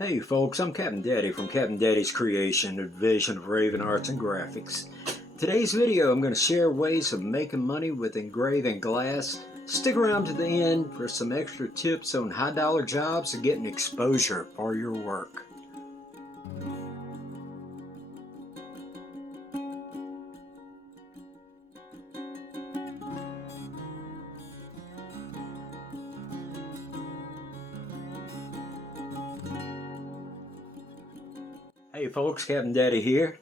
Hey folks, I'm Captain Daddy from Captain Daddy's Creation, a division of Raven Arts and Graphics. Today's video I'm going to share ways of making money with engraving glass. Stick around to the end for some extra tips on high dollar jobs and getting exposure for your work. Hey folks, Captain Daddy here.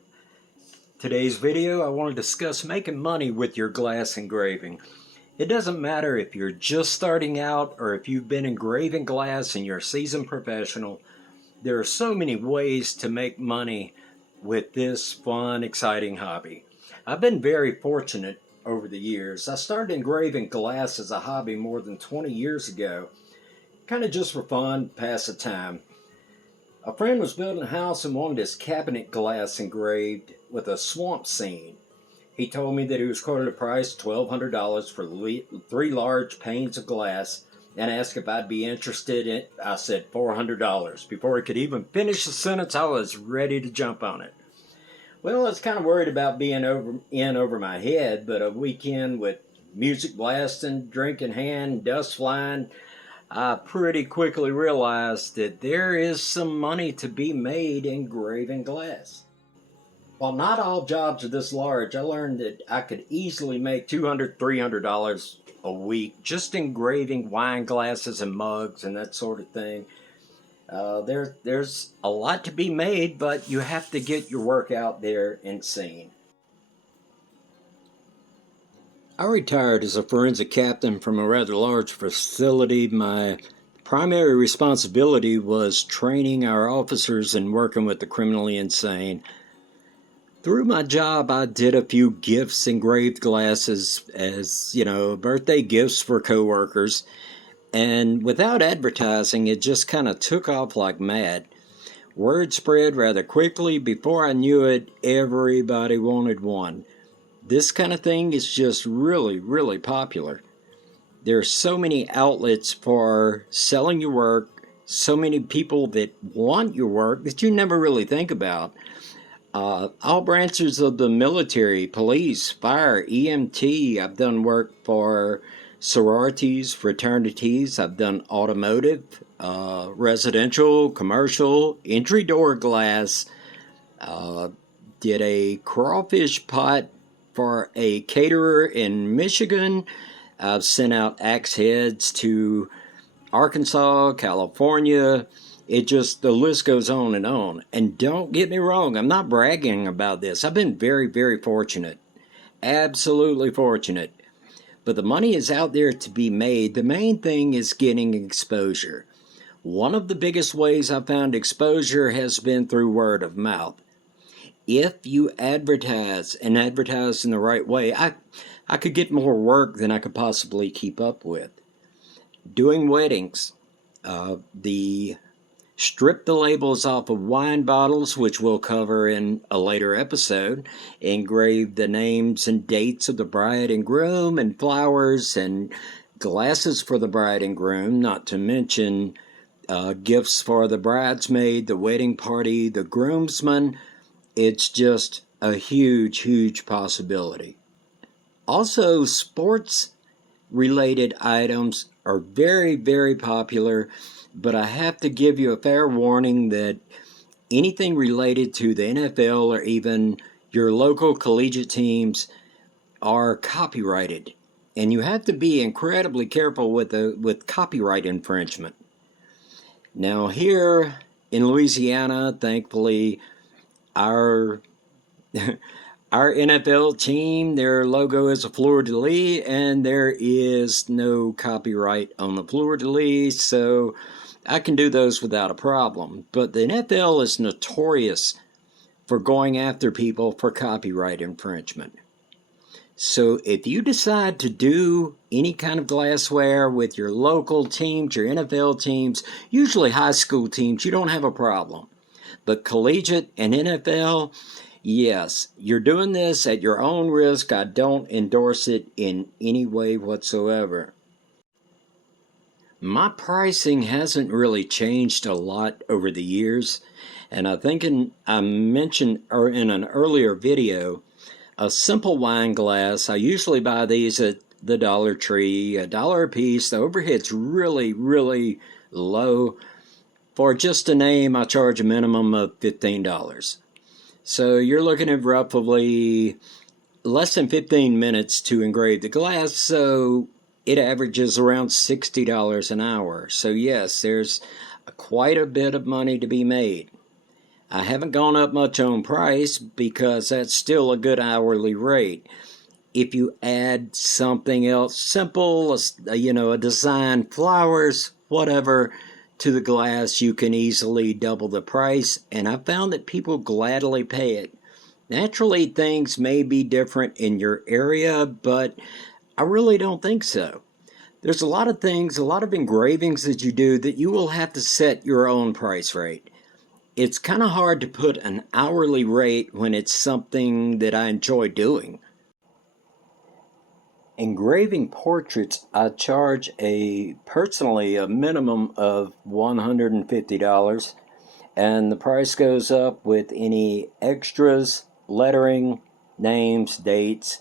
Today's video I want to discuss making money with your glass engraving. It doesn't matter if you're just starting out or if you've been engraving glass and you're a seasoned professional. There are so many ways to make money with this fun, exciting hobby. I've been very fortunate over the years. I started engraving glass as a hobby more than 20 years ago, kind of just for fun, pass the time. A friend was building a house and wanted his cabinet glass engraved with a swamp scene. He told me that he was quoted a price of $1,200 for 3 large panes of glass and asked if I'd be interested in it. I said $400. Before he could even finish the sentence, I was ready to jump on it. Well, I was kind of worried about being over my head, but a weekend with music blasting, drink in hand, dust flying, I pretty quickly realized that there is some money to be made engraving glass. While not all jobs are this large, I learned that I could easily make $200, $300 a week just engraving wine glasses and mugs and that sort of thing. There's a lot to be made, but you have to get your work out there and seen. I retired as a forensic captain from a rather large facility. My primary responsibility was training our officers and working with the criminally insane. Through my job, I did a few gifts, engraved glasses as, birthday gifts for coworkers. And without advertising, it just kind of took off like mad. Word spread rather quickly. Before I knew it, everybody wanted one. This kind of thing is just really, really popular. There are so many outlets for selling your work, so many people that want your work that you never really think about. All branches of the military, police, fire, EMT. I've done work for sororities, fraternities. I've done automotive, residential, commercial, entry door glass. Did a crawfish pot for a caterer in Michigan. I've sent out axe heads to Arkansas, California. The list goes on and on. And don't get me wrong, I'm not bragging about this. I've been very, very fortunate. Absolutely fortunate. But the money is out there to be made. The main thing is getting exposure. One of the biggest ways I found exposure has been through word of mouth. If you advertise and advertise in the right way, I could get more work than I could possibly keep up with. Doing weddings, strip the labels off of wine bottles, which we'll cover in a later episode, engrave the names and dates of the bride and groom, and flowers and glasses for the bride and groom, not to mention gifts for the bridesmaid, the wedding party, the groomsman. It's just a huge, huge possibility. Also, sports-related items are very, very popular, but I have to give you a fair warning that anything related to the NFL or even your local collegiate teams are copyrighted, and you have to be incredibly careful with copyright infringement. Now, here in Louisiana, thankfully, our NFL team, their logo is a fleur-de-lis, and there is no copyright on the fleur-de-lis, so I can do those without a problem. But the NFL is notorious for going after people for copyright infringement. So if you decide to do any kind of glassware with your local teams, your NFL teams, usually high school teams, you don't have a problem. But collegiate and NFL, yes, you're doing this at your own risk. I don't endorse it in any way whatsoever. My pricing hasn't really changed a lot over the years, and I think I mentioned in an earlier video, a simple wine glass. I usually buy these at the Dollar Tree, $1 a piece. The overhead's really, really low. For just a name, I charge a minimum of $15. So you're looking at roughly less than 15 minutes to engrave the glass, so it averages around $60 an hour. So yes, there's quite a bit of money to be made. I haven't gone up much on price because that's still a good hourly rate. If you add something else simple, a design, flowers, whatever, to the glass, you can easily double the price, and I found that people gladly pay it. Naturally, things may be different in your area, but I really don't think so. There's a lot of things, a lot of engravings that you do that you will have to set your own price rate. It's kind of hard to put an hourly rate when it's something that I enjoy doing. Engraving portraits, I charge personally a minimum of $150, and the price goes up with any extras, lettering, names, dates,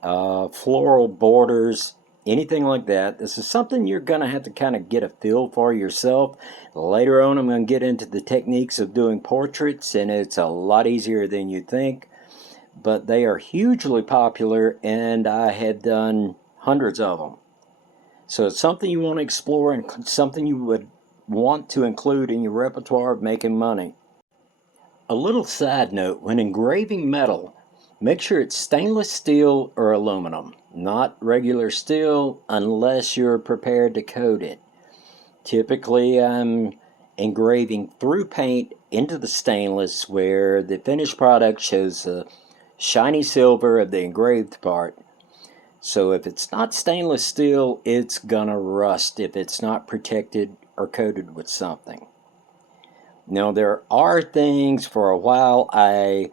floral borders, anything like that. This is something you're going to have to kind of get a feel for yourself. Later on, I'm going to get into the techniques of doing portraits, and it's a lot easier than you think. But they are hugely popular, and I have done hundreds of them. So it's something you want to explore and something you would want to include in your repertoire of making money. A little side note, when engraving metal, make sure it's stainless steel or aluminum, not regular steel unless you're prepared to coat it. Typically, I'm engraving through paint into the stainless where the finished product shows the shiny silver of the engraved part. So if it's not stainless steel, it's gonna rust if it's not protected or coated with something. Now there are things, for a while I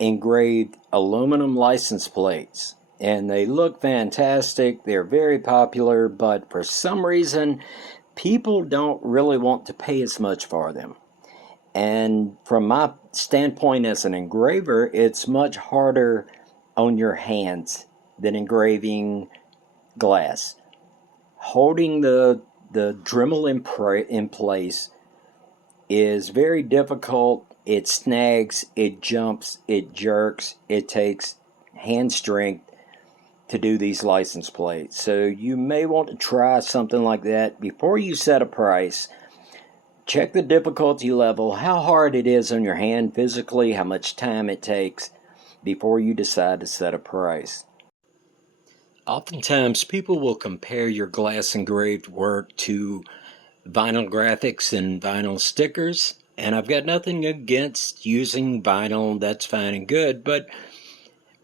engraved aluminum license plates, and they look fantastic. They're very popular, but for some reason people don't really want to pay as much for them. And from my standpoint as an engraver, it's much harder on your hands than engraving glass. Holding the Dremel in place is very difficult. It snags, it jumps, it jerks, it takes hand strength to do these license plates. So you may want to try something like that before you set a price. Check the difficulty level, how hard it is on your hand physically, how much time it takes before you decide to set a price. Oftentimes, people will compare your glass engraved work to vinyl graphics and vinyl stickers, and I've got nothing against using vinyl, that's fine and good, but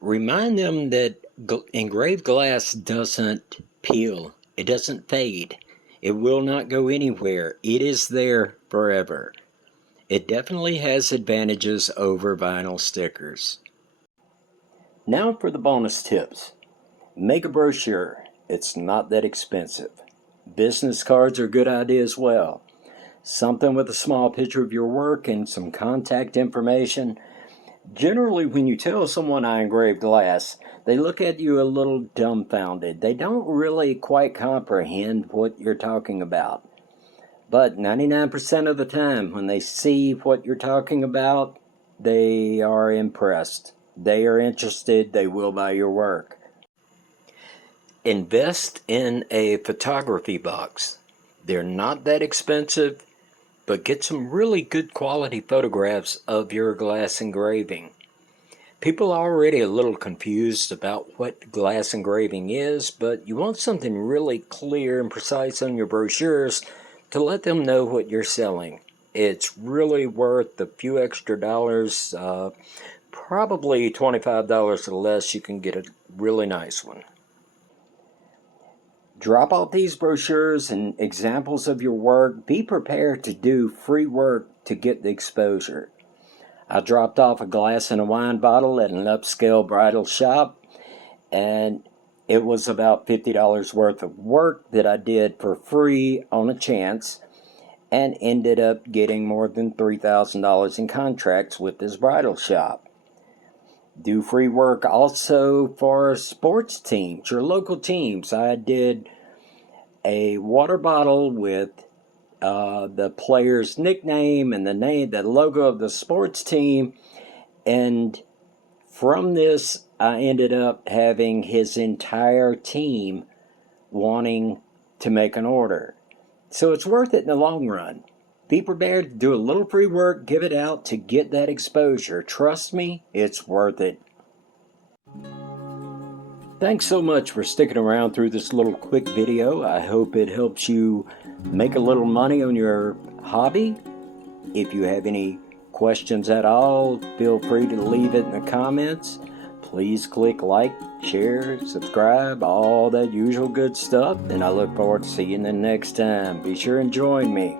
remind them that engraved glass doesn't peel, it doesn't fade. It will not go anywhere. It is there forever. It definitely has advantages over vinyl stickers. Now for the bonus tips. Make a brochure. It's not that expensive. Business cards are a good idea as well. Something with a small picture of your work and some contact information. Generally, when you tell someone I engrave glass, they look at you a little dumbfounded. They don't really quite comprehend what you're talking about. But 99% of the time, when they see what you're talking about, they are impressed. They are interested. They will buy your work. Invest in a photography box. They're not that expensive, but get some really good quality photographs of your glass engraving. People are already a little confused about what glass engraving is, but you want something really clear and precise on your brochures to let them know what you're selling. It's really worth a few extra dollars, probably $25 or less. You can get a really nice one. Drop off these brochures and examples of your work. Be prepared to do free work to get the exposure. I dropped off a glass and a wine bottle at an upscale bridal shop, and It was about $50 worth of work that I did for free on a chance, and ended up getting more than $3,000 in contracts with this bridal shop. Do free work also for sports teams, your local teams. I did a water bottle with the player's nickname and the logo of the sports team, and from this I ended up having his entire team wanting to make an order. So it's worth it in the long run. Be prepared to do a little free work, give it out to get that exposure. Trust me, it's worth it. Thanks so much for sticking around through this little quick video. I hope it helps you make a little money on your hobby. If you have any questions at all, feel free to leave it in the comments. Please click like, share, subscribe, all that usual good stuff, and I look forward to seeing you the next time. Be sure and join me.